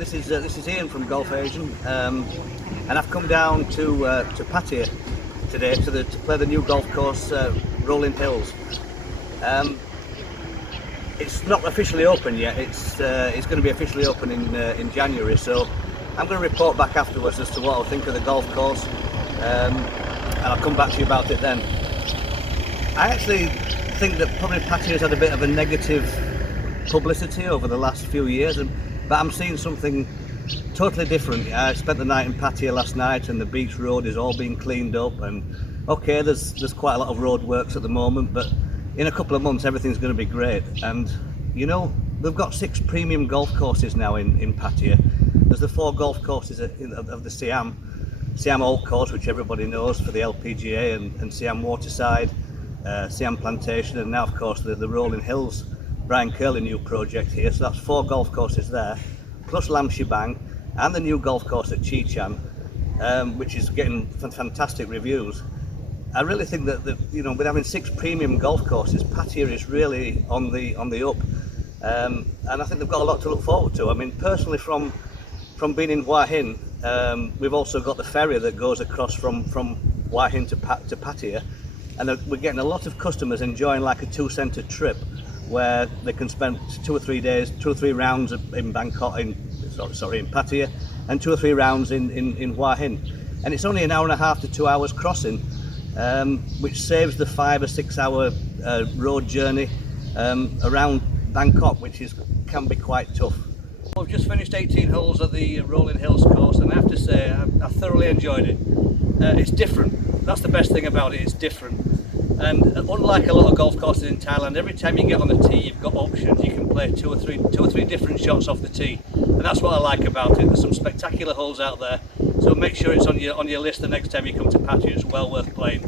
This is Ian from Golfasian, and I've come down to Pattaya today to play the new golf course, Rolling Hills. It's not officially open yet. It's going to be officially open in January. So I'm going to report back afterwards as to what I think of the golf course, and I'll come back to you about it then. I actually think that probably Pattaya's had a bit of a negative publicity over the last few years, but I'm seeing something totally different. I spent the night in Pattaya last night, and the beach road is all being cleaned up, and okay, there's quite a lot of road works at the moment, but in a couple of months everything's going to be great. And you know, they've got 6 premium golf courses now in Pattaya. There's the 4 golf courses of the Siam Old Course, which everybody knows for the LPGA, and Siam Waterside, Siam Plantation, and now of course the Rolling Hills Brian Curley new project here. So that's 4 golf courses there, plus Lam Shebang, and the new golf course at Chee Chan, which is getting fantastic reviews. I really think that you know, with having 6 premium golf courses, Pattaya is really on the up, and I think they've got a lot to look forward to. I mean, personally, from being in Hua Hin, we've also got the ferry that goes across from Hua Hin to Pattaya, and we're getting a lot of customers enjoying like a 2-center trip, where they can spend 2 or 3 days, 2 or 3 rounds in Bangkok, in Pattaya, and 2 or 3 rounds in Hua Hin. And it's only an hour and a half to 2 hours crossing, which saves the 5 or 6 hour road journey around Bangkok, which can be quite tough. We've just finished 18 holes of the Rolling Hills course, and I have to say I thoroughly enjoyed it. It's different. That's the best thing about it. It's different. And unlike a lot of golf courses in Thailand, every time you get on the tee, you've got options. You can play two or three different shots off the tee, and that's what I like about it. There's some spectacular holes out there, so make sure it's on your list the next time you come to Pattaya. It's well worth playing.